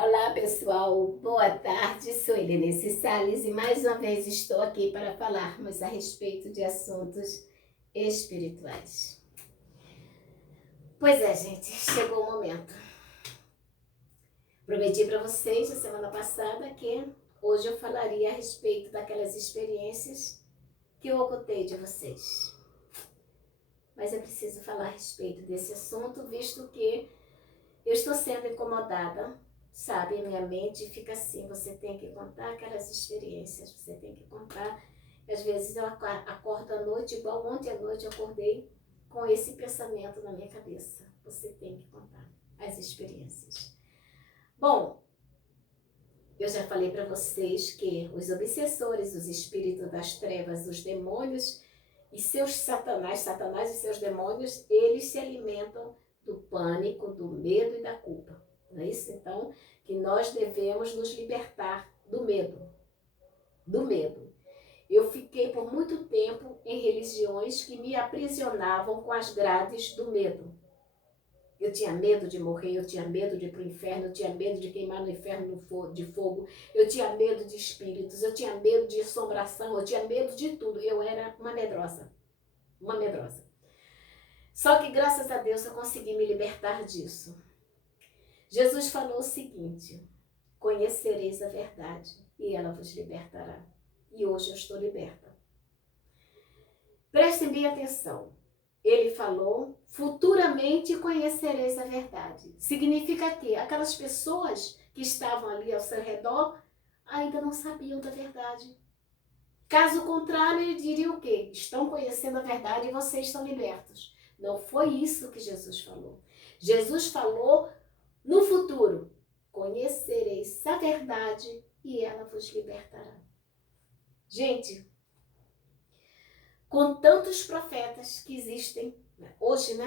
Olá pessoal, boa tarde, sou Helenice Salles e mais uma vez estou aqui para falarmos a respeito de assuntos espirituais. Pois é, gente, chegou o momento. Prometi para vocês a semana passada que hoje eu falaria a respeito daquelas experiências que eu ocultei de vocês. Mas eu preciso falar a respeito desse assunto, visto que eu estou sendo incomodada. Sabe, minha mente fica assim, você tem que contar aquelas experiências, você tem que contar. Às vezes eu acordo à noite, igual ontem à noite eu acordei com esse pensamento na minha cabeça. Você tem que contar as experiências. Bom, eu já falei para vocês que os obsessores, os espíritos das trevas, os demônios e seus Satanás e seus demônios, eles se alimentam do pânico, do medo e da culpa. Não é isso? Então, que nós devemos nos libertar do medo. Do medo. Eu fiquei por muito tempo em religiões que me aprisionavam com as grades do medo. Eu tinha medo de morrer, eu tinha medo de ir para o inferno, eu tinha medo de queimar no inferno de fogo, eu tinha medo de espíritos, eu tinha medo de assombração, eu tinha medo de tudo. Eu era uma medrosa. Uma medrosa. Só que graças a Deus eu consegui me libertar disso. Jesus falou o seguinte: conhecereis a verdade e ela vos libertará. E hoje eu estou liberta. Prestem bem atenção. Ele falou, futuramente conhecereis a verdade. Significa que aquelas pessoas que estavam ali ao seu redor ainda não sabiam da verdade. Caso contrário, ele diria o quê? Estão conhecendo a verdade e vocês estão libertos. Não foi isso que Jesus falou. Jesus falou no futuro: conhecereis a verdade e ela vos libertará. Gente, com tantos profetas que existem hoje,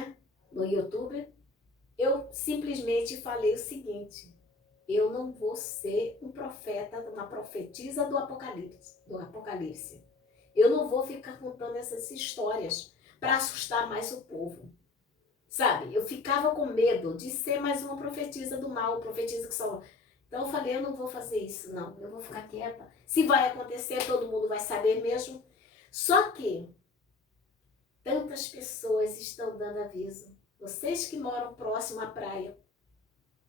no YouTube, eu simplesmente falei o seguinte: eu não vou ser um profeta, uma profetisa do Apocalipse. Eu não vou ficar contando essas histórias para assustar mais o povo. Sabe, eu ficava com medo de ser mais uma profetisa do mal, profetisa que só... Então eu falei, eu não vou fazer isso, não. Eu vou ficar quieta. Se vai acontecer, todo mundo vai saber mesmo. Só que tantas pessoas estão dando aviso. Vocês que moram próximo à praia,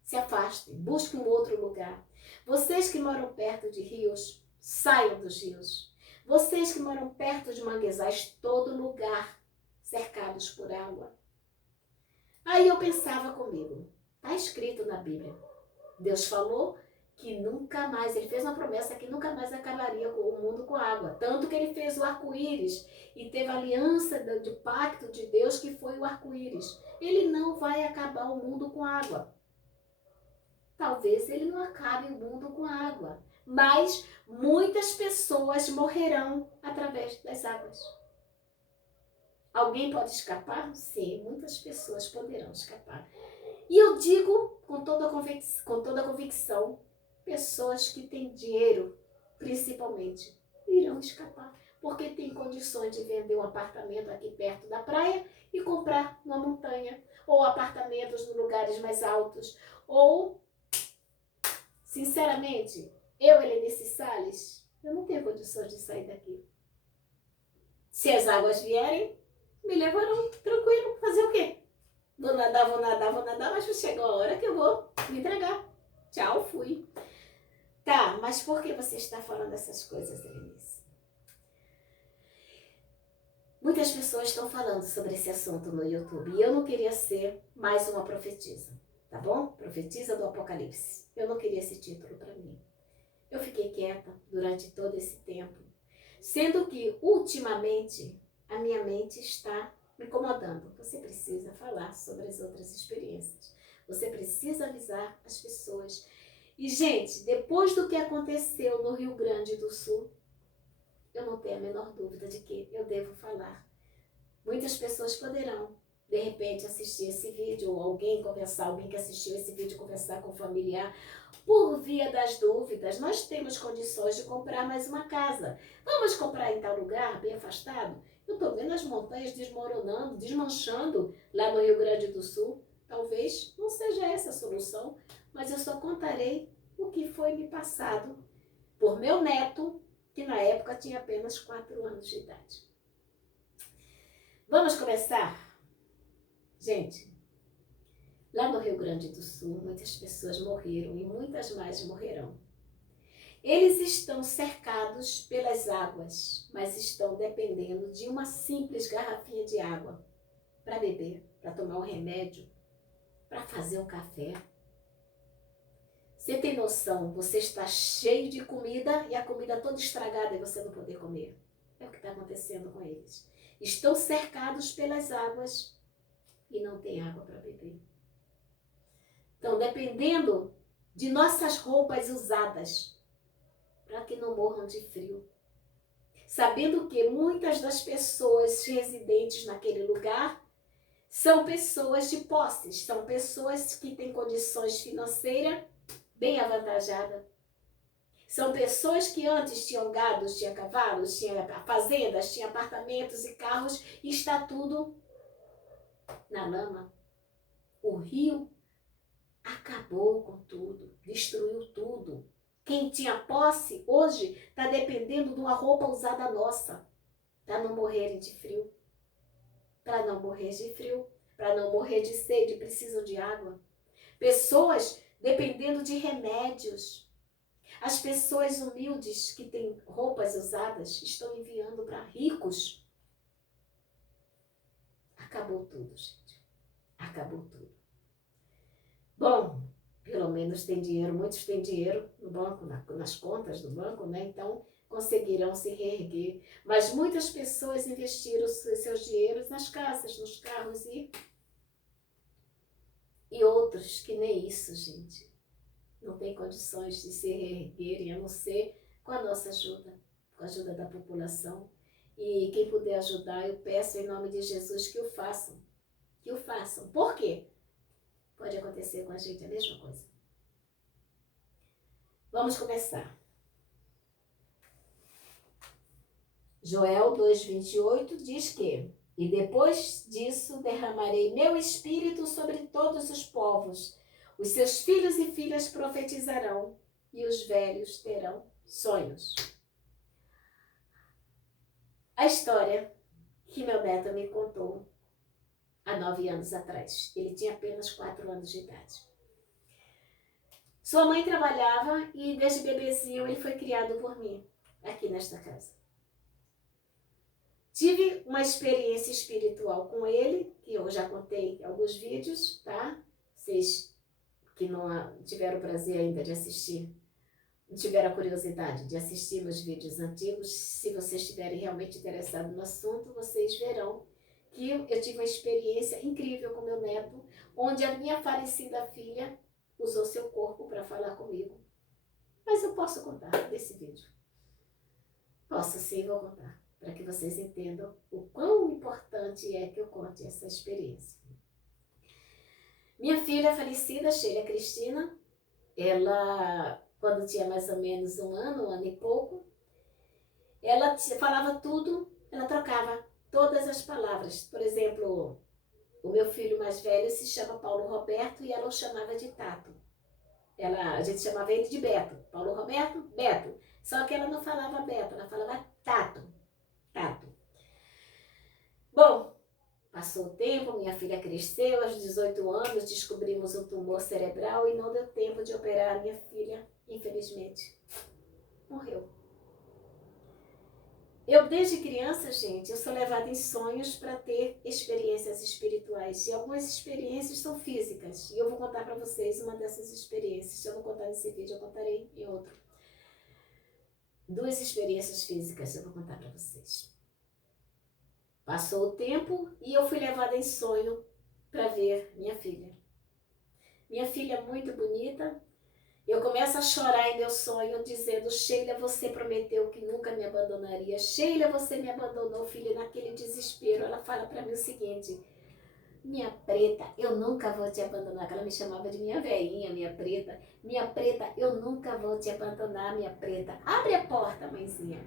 se afastem, busquem um outro lugar. Vocês que moram perto de rios, saiam dos rios. Vocês que moram perto de manguezais, todo lugar cercados por água. Aí eu pensava comigo, está escrito na Bíblia. Deus falou que nunca mais, ele fez uma promessa que nunca mais acabaria o mundo com água. Tanto que ele fez o arco-íris e teve a aliança de pacto de Deus que foi o arco-íris. Ele não vai acabar o mundo com água. Talvez ele não acabe o mundo com água, mas muitas pessoas morrerão através das águas. Alguém pode escapar? Sim, muitas pessoas poderão escapar. E eu digo com toda a convicção, pessoas que têm dinheiro, principalmente, irão escapar, porque têm condições de vender um apartamento aqui perto da praia e comprar uma montanha, ou apartamentos em lugares mais altos, ou, sinceramente, eu, Helenice Salles, eu não tenho condições de sair daqui. Se as águas vierem, me levarão tranquilo, fazer o quê? Vou nadar, mas chegou a hora que eu vou me entregar. Tchau, fui. Tá, mas por que você está falando essas coisas, Helenice? Muitas pessoas estão falando sobre esse assunto no YouTube e eu não queria ser mais uma profetisa, tá bom? Profetisa do Apocalipse. Eu não queria esse título para mim. Eu fiquei quieta durante todo esse tempo, sendo que, ultimamente, a minha mente está me incomodando. Você precisa falar sobre as outras experiências. Você precisa avisar as pessoas. E, gente, depois do que aconteceu no Rio Grande do Sul, eu não tenho a menor dúvida de que eu devo falar. Muitas pessoas poderão, de repente, assistir esse vídeo, ou alguém que assistiu esse vídeo conversar com o familiar. Por via das dúvidas, nós temos condições de comprar mais uma casa. Vamos comprar em tal lugar, bem afastado? Eu estou vendo as montanhas desmoronando, desmanchando lá no Rio Grande do Sul. Talvez não seja essa a solução. mas eu só contarei o que foi me passado por meu neto, que na época tinha apenas 4 anos de idade. Vamos começar? Gente, lá no Rio Grande do Sul, muitas pessoas morreram e muitas mais morrerão. Eles estão cercados pelas águas, mas estão dependendo de uma simples garrafinha de água para beber, para tomar um remédio, para fazer um café. Você tem noção, você está cheio de comida e a comida toda estragada e você não poder comer. É o que está acontecendo com eles. Estão cercados pelas águas e não tem água para beber. Então, dependendo de nossas roupas usadas, para que não morram de frio. Sabendo que muitas das pessoas residentes naquele lugar são pessoas de posses, são pessoas que têm condições financeiras bem avantajadas. São pessoas que antes tinham gados, tinham cavalos, tinham fazendas, tinham apartamentos e carros, e está tudo na lama. O rio acabou com tudo, destruiu tudo. Quem tinha posse, hoje, está dependendo de uma roupa usada nossa, para não morrerem de frio. Para não morrer de frio, para não morrer de sede, precisam de água. Pessoas dependendo de remédios. As pessoas humildes que têm roupas usadas estão enviando para ricos. Acabou tudo, gente. Acabou tudo. Bom, pelo menos tem dinheiro, muitos têm dinheiro no banco, nas contas do banco, né? Então conseguirão se reerguer. Mas muitas pessoas investiram seus dinheiros nas casas, nos carros e outros que nem isso, gente. Não tem condições de se reerguerem, a não ser com a nossa ajuda, com a ajuda da população. E quem puder ajudar, eu peço em nome de Jesus que o façam. Que o façam. Por quê? Pode acontecer com a gente a mesma coisa. Vamos começar. Joel 2,28 diz que: e depois disso derramarei meu espírito sobre todos os povos. Os seus filhos e filhas profetizarão e os velhos terão sonhos. A história que meu neto me contou há 9 anos atrás. Ele tinha apenas 4 anos de idade. Sua mãe trabalhava e desde bebezinho ele foi criado por mim, aqui nesta casa. Tive uma experiência espiritual com ele, que eu já contei em alguns vídeos, tá? Vocês que não tiveram o prazer ainda de assistir, não tiveram a curiosidade de assistir meus vídeos antigos, se vocês estiverem realmente interessados no assunto, vocês verão que eu tive uma experiência incrível com meu neto, onde a minha falecida filha usou seu corpo para falar comigo. Mas eu posso contar desse vídeo. Posso sim, vou contar, para que vocês entendam o quão importante é que eu conte essa experiência. Minha filha falecida, Sheila Cristina, ela, quando tinha mais ou menos um ano e pouco, ela falava tudo, ela trocava todas as palavras. Por exemplo, o meu filho mais velho se chama Paulo Roberto e ela o chamava de Tato. A gente chamava ele de Beto. Paulo Roberto, Beto. Só que ela não falava Beto, ela falava Tato. Tato. Bom, passou o tempo, minha filha cresceu, aos 18 anos descobrimos um tumor cerebral e não deu tempo de operar a minha filha, infelizmente. Morreu. Eu, desde criança, gente, eu sou levada em sonhos para ter experiências espirituais. E algumas experiências são físicas. E eu vou contar para vocês uma dessas experiências. Se eu não contar nesse vídeo, eu contarei em outro. 2 experiências físicas eu vou contar para vocês. Passou o tempo e eu fui levada em sonho para ver minha filha. Minha filha é muito bonita. Eu começo a chorar em meu sonho, dizendo: Sheila, você prometeu que nunca me abandonaria. Sheila, você me abandonou, filha, naquele desespero. Ela fala para mim o seguinte: minha preta, eu nunca vou te abandonar. Ela me chamava de minha velhinha, minha preta. Minha preta, eu nunca vou te abandonar, minha preta. Abre a porta, mãezinha.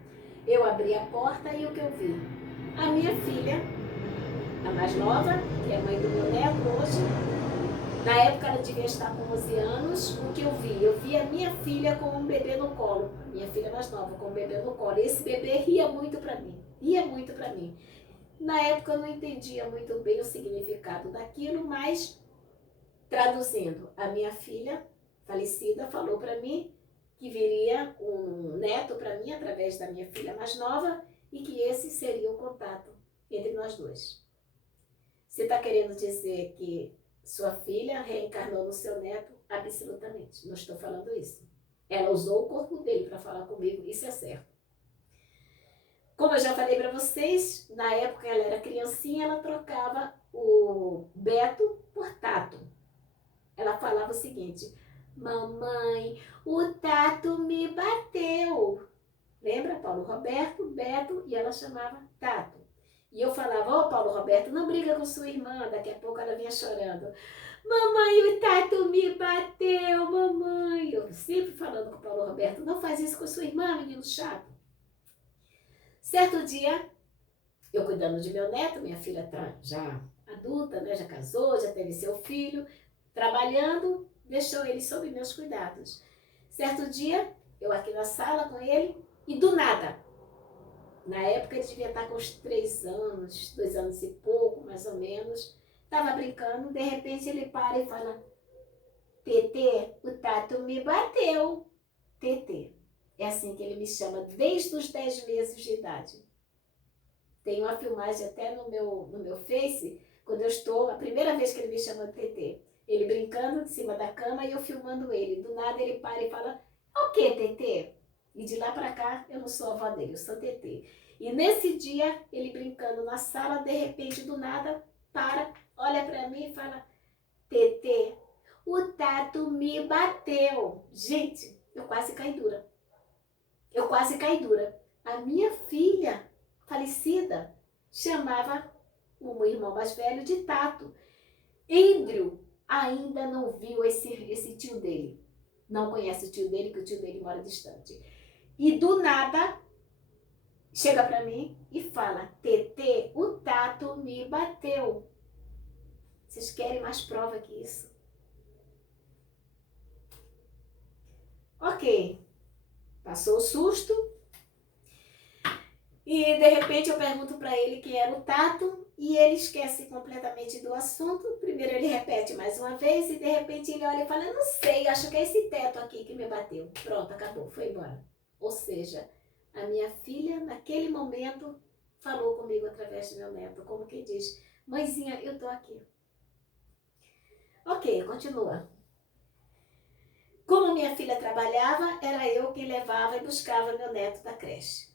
Eu abri a porta e o que eu vi? A minha filha, a mais nova, que é mãe do meu neto hoje, Na época ela devia estar com 11 anos. O que eu vi? Eu vi a minha filha com um bebê no colo. Minha filha mais nova com um bebê no colo. E esse bebê ria muito para mim. Ria muito para mim. Na época eu não entendia muito bem o significado daquilo, mas traduzindo, a minha filha falecida falou para mim que viria um neto para mim através da minha filha mais nova e que esse seria o contato entre nós dois. Você está querendo dizer que sua filha reencarnou no seu neto? Absolutamente, não estou falando isso. Ela usou o corpo dele para falar comigo, isso é certo. Como eu já falei para vocês, na época que ela era criancinha, ela trocava o Beto por Tato. Ela falava o seguinte: mamãe, o Tato me bateu. Lembra? Paulo Roberto, Beto, e ela chamava Tato. E eu falava: ô Paulo Roberto, não briga com sua irmã. Daqui a pouco ela vinha chorando: mamãe, o Tato me bateu, mamãe. Eu sempre falando com o Paulo Roberto: não faz isso com sua irmã, menino chato. Certo dia, eu cuidando de meu neto, minha filha já adulta, né, já casou, já teve seu filho, trabalhando, deixou ele sob meus cuidados. Certo dia, eu aqui na sala com ele, e do nada, na época ele devia estar com uns 3 anos, 2 anos e pouco, mais ou menos, estava brincando, de repente ele para e fala: Tetê, o Tato me bateu. Tetê. É assim que ele me chama desde os 10 meses de idade. Tem uma filmagem até no meu Face, quando eu estou, a primeira vez que ele me chama de Tetê. Ele brincando de cima da cama e eu filmando ele. Do nada ele para e fala: o que, Tetê? E de lá para cá eu não sou a avó dele, eu sou Tetê. E nesse dia, ele brincando na sala, de repente, do nada, para, olha para mim e fala: Tetê, o Tato me bateu. Gente, eu quase caí dura. Eu quase caí dura. A minha filha falecida chamava o meu irmão mais velho de Tato. Andrew ainda não viu esse tio dele. Não conhece o tio dele, que o tio dele mora distante. E do nada, chega para mim e fala: Tetê, o Tato me bateu. Vocês querem mais prova que isso? Ok. Passou o susto. E de repente eu pergunto para ele quem era o Tato e ele esquece completamente do assunto. Primeiro ele repete mais uma vez e de repente ele olha e fala: não sei, acho que é esse teto aqui que me bateu. Pronto, acabou, foi embora. Ou seja, a minha filha naquele momento falou comigo através do meu neto, como que diz: mãezinha, eu tô aqui. Ok, continua. Como minha filha trabalhava, era eu quem levava e buscava meu neto da creche.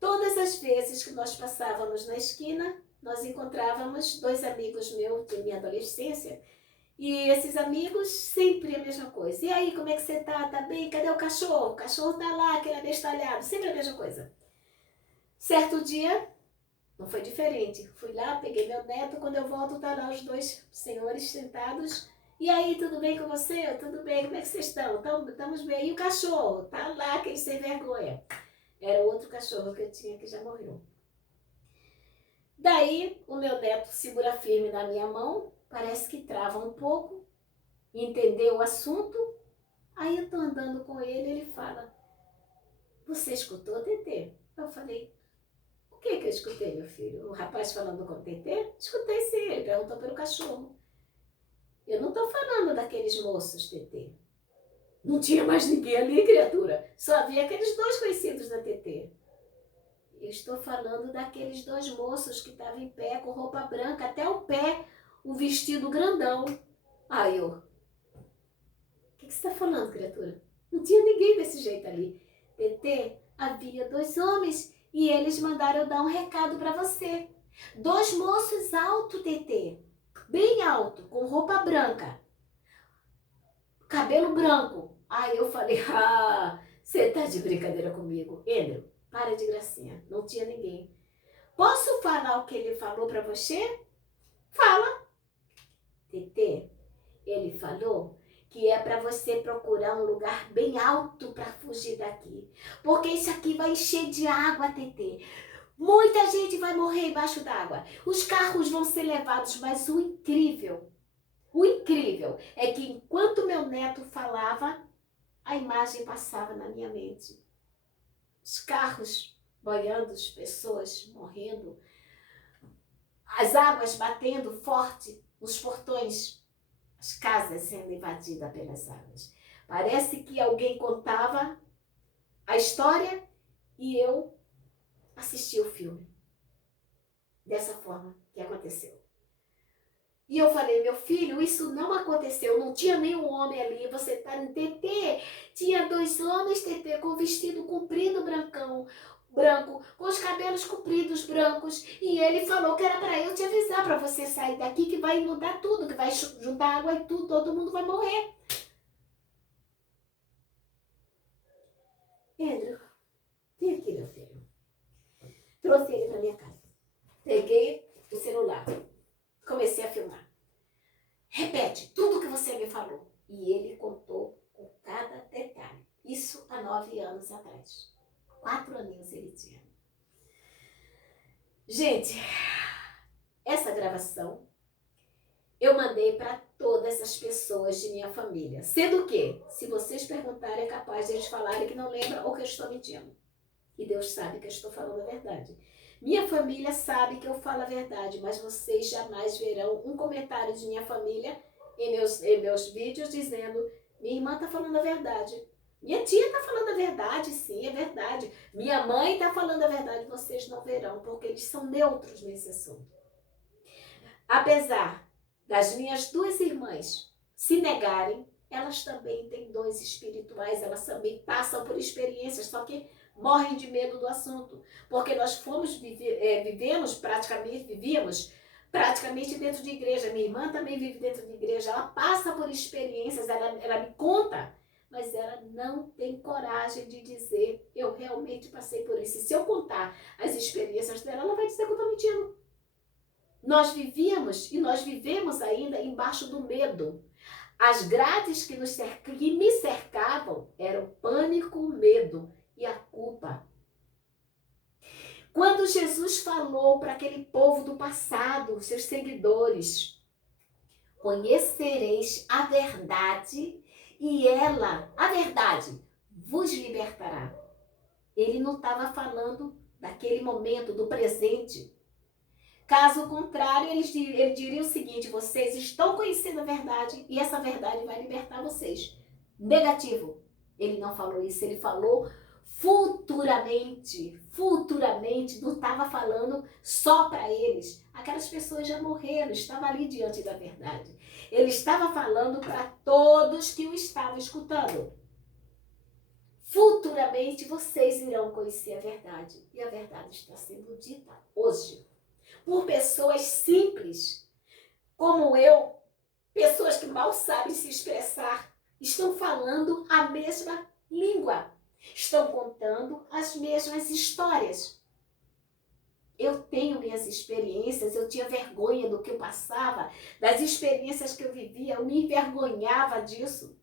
Todas as vezes que nós passávamos na esquina, nós encontrávamos 2 amigos meus de minha adolescência, e esses amigos sempre a mesma coisa. E aí, como é que você tá? Tá bem? Cadê o cachorro? O cachorro tá lá, aquele abestalhado, sempre a mesma coisa. Certo dia, não foi diferente. Fui lá, peguei meu neto, quando eu volto, tá lá os 2 senhores sentados. E aí, tudo bem com você? Tudo bem, como é que vocês estão? Estamos bem. E o cachorro? Tá lá, aquele sem vergonha. Era outro cachorro que eu tinha que já morreu. Daí, o meu neto segura firme na minha mão, parece que trava um pouco, entendeu o assunto. Aí eu tô andando com ele, ele fala: você escutou, Tetê? Eu falei: o que eu escutei, meu filho? O rapaz falando com o Tetê? Escutei sim, ele perguntou pelo cachorro. Eu não tô falando daqueles moços, Tetê. Não tinha mais ninguém ali, criatura. Só havia aqueles 2 conhecidos da Tetê. Eu estou falando daqueles 2 moços que estavam em pé, com roupa branca, até o pé, um vestido grandão. Aí eu: o que você está falando, criatura? Não tinha ninguém desse jeito ali. Tetê, havia 2 homens e eles mandaram eu dar um recado para você. 2 moços altos, Tetê. Bem alto, com roupa branca. Cabelo branco. Aí eu falei: ah, você tá de brincadeira comigo. Andrew, para de gracinha, não tinha ninguém. Posso falar o que ele falou para você? Fala. Tetê, ele falou que é para você procurar um lugar bem alto para fugir daqui. Porque isso aqui vai encher de água, Tetê. Muita gente vai morrer embaixo d'água. Os carros vão ser levados, mas o incrível O incrível é que enquanto meu neto falava, a imagem passava na minha mente. Os carros boiando, as pessoas morrendo, as águas batendo forte nos portões, as casas sendo invadidas pelas águas. Parece que alguém contava a história e eu assisti o filme. Dessa forma que aconteceu. E eu falei, meu filho, isso não aconteceu, não tinha nenhum homem ali, você tá em TT. Tinha 2 homens, TT, com vestido comprido branco, com os cabelos compridos brancos, e ele falou que era para eu te avisar, para você sair daqui, que vai inundar tudo, que vai juntar água e tudo, todo mundo vai morrer. Pedro, vem aqui, meu filho. Trouxe ele para minha casa. Peguei o celular. Comecei a filmar. Repete tudo que você me falou. E ele contou com cada detalhe. Isso há 9 anos atrás. 4 aninhos ele tinha. Gente, essa gravação eu mandei para todas as pessoas de minha família. Sendo que, se vocês perguntarem, é capaz de eles falarem que não lembram ou que eu estou mentindo. E Deus sabe que eu estou falando a verdade. Minha família sabe que eu falo a verdade, mas vocês jamais verão um comentário de minha família em meus vídeos dizendo: minha irmã está falando a verdade. Minha tia está falando a verdade, sim, é verdade. Minha mãe está falando a verdade, vocês não verão, porque eles são neutros nesse assunto. Apesar das minhas 2 irmãs se negarem, elas também têm dons espirituais, elas também passam por experiências, só que morrem de medo do assunto, porque nós vivíamos praticamente dentro de igreja. Minha irmã também vive dentro de igreja, ela passa por experiências, ela me conta, mas ela não tem coragem de dizer, eu realmente passei por isso. E se eu contar as experiências dela, ela vai dizer que eu estou mentindo. Nós vivíamos e nós vivemos ainda embaixo do medo. As grades que me cercavam eram pânico, medo e a culpa. Quando Jesus falou para aquele povo do passado, seus seguidores, conhecereis a verdade e ela, a verdade, vos libertará. Ele não estava falando daquele momento, do presente. Caso contrário, ele diria o seguinte: vocês estão conhecendo a verdade e essa verdade vai libertar vocês. Negativo. Ele não falou isso, ele falou futuramente. Futuramente, não estava falando só para eles. Aquelas pessoas já morreram, estavam ali diante da verdade. Ele estava falando para todos que o estavam escutando. Futuramente vocês irão conhecer a verdade. E a verdade está sendo dita hoje por pessoas simples, como eu, pessoas que mal sabem se expressar, estão falando a mesma língua, estão contando as mesmas histórias. Eu tenho minhas experiências, eu tinha vergonha do que eu passava, das experiências que eu vivia, eu me envergonhava disso,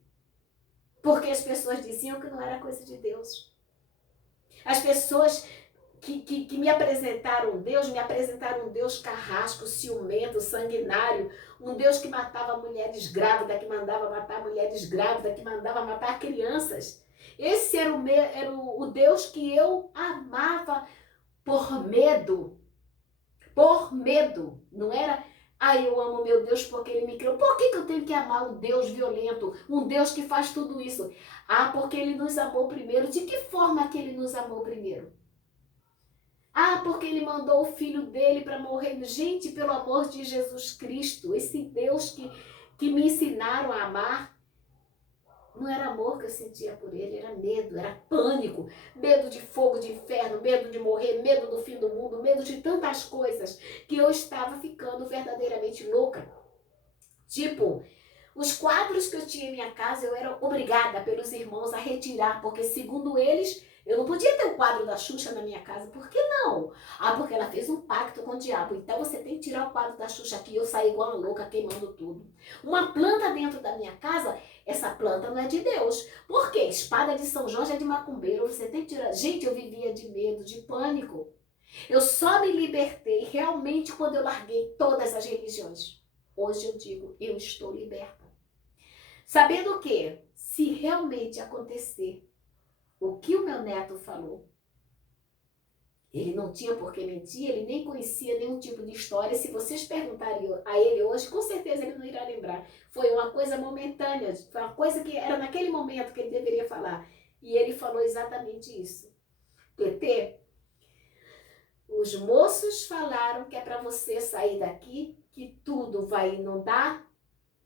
porque as pessoas diziam que não era coisa de Deus. As pessoas que me apresentaram um Deus carrasco, ciumento, sanguinário, um Deus que matava mulheres grávidas, que mandava matar mulheres grávidas, que mandava matar crianças. Esse era o Deus que eu amava por medo. Por medo. Não era, eu amo meu Deus porque ele me criou. Por que eu tenho que amar um Deus violento, um Deus que faz tudo isso? Porque ele nos amou primeiro. De que forma que ele nos amou primeiro? Porque ele mandou o filho dele para morrer. Gente, pelo amor de Jesus Cristo, esse Deus que me ensinaram a amar, não era amor que eu sentia por ele, era medo, era pânico. Medo de fogo, de inferno, medo de morrer, medo do fim do mundo, medo de tantas coisas que eu estava ficando verdadeiramente louca. Tipo, os quadros que eu tinha em minha casa, eu era obrigada pelos irmãos a retirar, porque segundo eles, eu não podia ter o quadro da Xuxa na minha casa. Por que não? Porque ela fez um pacto com o diabo. Então você tem que tirar o quadro da Xuxa aqui. Eu saí igual uma louca, queimando tudo. Uma planta dentro da minha casa, essa planta não é de Deus. Por quê? Espada de São Jorge é de macumbeiro. Você tem que tirar. Gente, eu vivia de medo, de pânico. Eu só me libertei realmente quando eu larguei todas as religiões. Hoje eu digo, eu estou liberta. Sabendo que, se realmente acontecer o que o meu neto falou, ele não tinha por que mentir, ele nem conhecia nenhum tipo de história. Se vocês perguntarem a ele hoje, com certeza ele não irá lembrar. Foi uma coisa momentânea, foi uma coisa que era naquele momento que ele deveria falar. E ele falou exatamente isso. PT, os moços falaram que é para você sair daqui, que tudo vai inundar,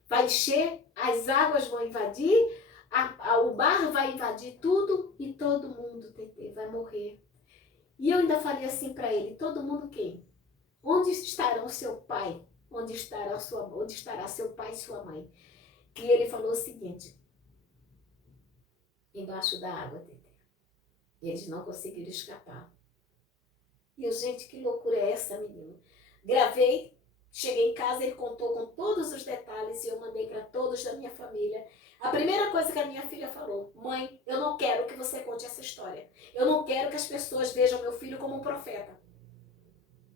vai encher, as águas vão invadir, o mar vai invadir tudo e todo mundo, TT, vai morrer. E eu ainda falei assim para ele, todo mundo quem? Onde estará o seu pai? Onde estará seu pai e sua mãe? E ele falou o seguinte, embaixo da água, TT. Eles não conseguiram escapar. E eu, gente, que loucura é essa, menino? Gravei, cheguei em casa, ele contou com todos os detalhes e eu mandei para todos da minha família. A primeira coisa que a minha filha falou, mãe, eu não quero que você conte essa história. Eu não quero que as pessoas vejam meu filho como um profeta.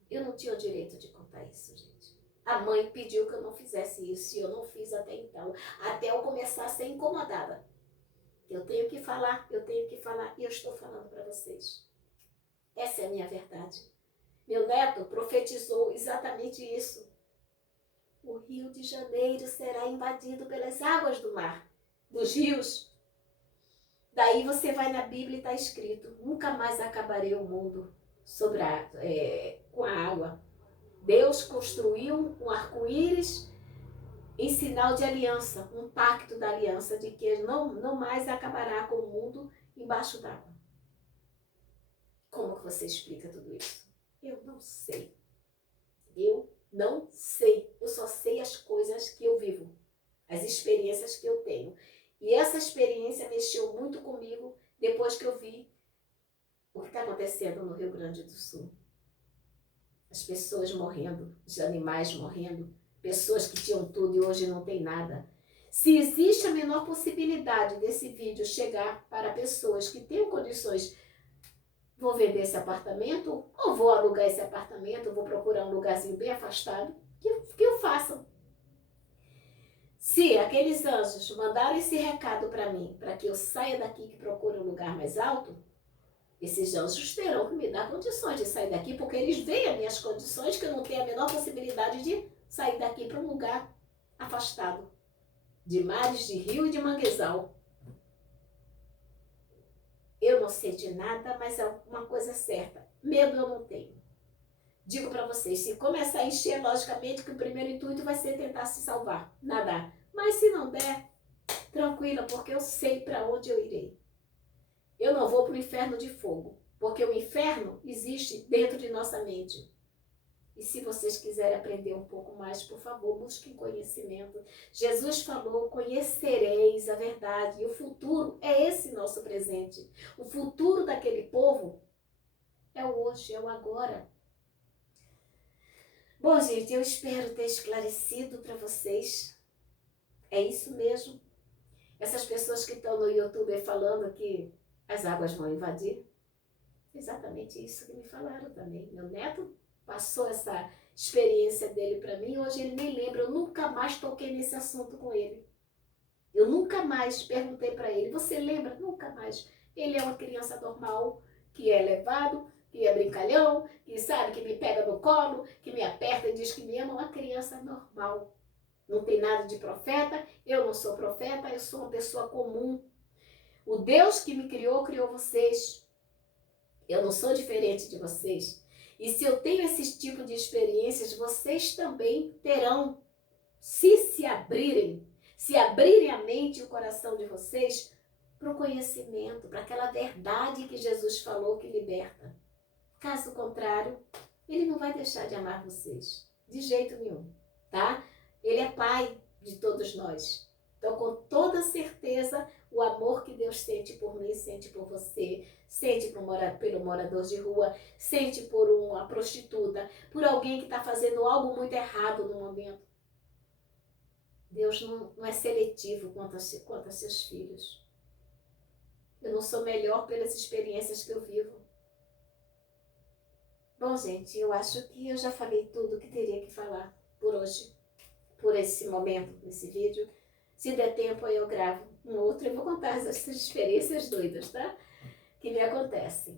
Eu não tinha o direito de contar isso, gente. A mãe pediu que eu não fizesse isso e eu não fiz até então. Até eu começar a ser incomodada. Eu tenho que falar e eu estou falando para vocês. Essa é a minha verdade. Meu neto profetizou exatamente isso. O Rio de Janeiro será invadido pelas águas do mar, dos rios. Daí você vai na Bíblia e está escrito, nunca mais acabarei o mundo com a água. Deus construiu um arco-íris em sinal de aliança, um pacto da aliança, de que não mais acabará com o mundo embaixo d'água. Como que você explica tudo isso? Eu não sei. Eu não sei. Eu só sei as coisas que eu vivo, as experiências que eu tenho. E essa experiência mexeu muito comigo depois que eu vi o que está acontecendo no Rio Grande do Sul. As pessoas morrendo, os animais morrendo, pessoas que tinham tudo e hoje não tem nada. Se existe a menor possibilidade desse vídeo chegar para pessoas que tenham condições, vou vender esse apartamento, ou vou alugar esse apartamento, vou procurar um lugarzinho bem afastado, que eu faça. Se aqueles anjos mandaram esse recado para mim, para que eu saia daqui e procure um lugar mais alto, esses anjos terão que me dar condições de sair daqui, porque eles veem as minhas condições, que eu não tenho a menor possibilidade de sair daqui para um lugar afastado, de mares, de rio e de manguezal. Eu não sei de nada, mas é uma coisa certa, medo eu não tenho. Digo para vocês, se começar a encher, logicamente que o primeiro intuito vai ser tentar se salvar, nadar. Mas se não der, tranquila, porque eu sei para onde eu irei. Eu não vou para o inferno de fogo, porque o inferno existe dentro de nossa mente. E se vocês quiserem aprender um pouco mais, por favor, busquem conhecimento. Jesus falou, conhecereis a verdade. E o futuro é esse nosso presente. O futuro daquele povo é o hoje, é o agora. Bom, gente, eu espero ter esclarecido para vocês. É isso mesmo. Essas pessoas que estão no YouTube falando que as águas vão invadir, exatamente isso que me falaram também. Meu neto passou essa experiência dele para mim, hoje ele nem lembra, eu nunca mais toquei nesse assunto com ele. Eu nunca mais perguntei para ele, você lembra? Nunca mais. Ele é uma criança normal, que é levado, que é brincalhão, que sabe, que me pega no colo, que me aperta e diz que me ama, uma criança normal. Não tem nada de profeta, eu não sou profeta, eu sou uma pessoa comum. O Deus que me criou, criou vocês. Eu não sou diferente de vocês. E se eu tenho esse tipo de experiências, vocês também terão. Se abrirem a mente e o coração de vocês para o conhecimento, para aquela verdade que Jesus falou que liberta. Caso contrário, ele não vai deixar de amar vocês, de jeito nenhum, tá? Ele é pai de todos nós. Então, com toda certeza, o amor que Deus sente por mim, sente por você, sente pelo morador de rua, sente por uma prostituta, por alguém que está fazendo algo muito errado no momento. Deus não é seletivo quanto a seus filhos. Eu não sou melhor pelas experiências que eu vivo. Bom, gente, eu acho que eu já falei tudo que teria que falar por hoje. por esse momento, nesse vídeo. Se der tempo, aí eu gravo um outro e vou contar essas experiências doidas, tá? Que me acontecem,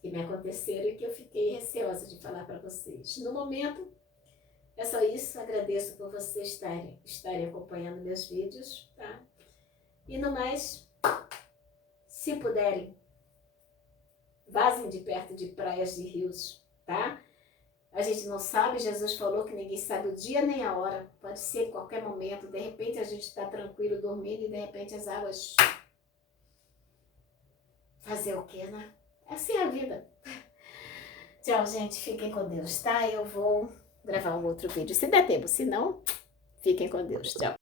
que me aconteceram e que eu fiquei receosa de falar para vocês. No momento, é só isso. Agradeço por vocês estarem acompanhando meus vídeos, tá? E no mais, se puderem, vazem de perto de praias e rios, tá? A gente não sabe, Jesus falou que ninguém sabe o dia nem a hora. Pode ser em qualquer momento. De repente a gente está tranquilo dormindo e de repente as águas... Fazer o quê, né? Assim é a vida. Tchau, gente. Fiquem com Deus, tá? Eu vou gravar um outro vídeo. Se der tempo, se não, fiquem com Deus. Tchau.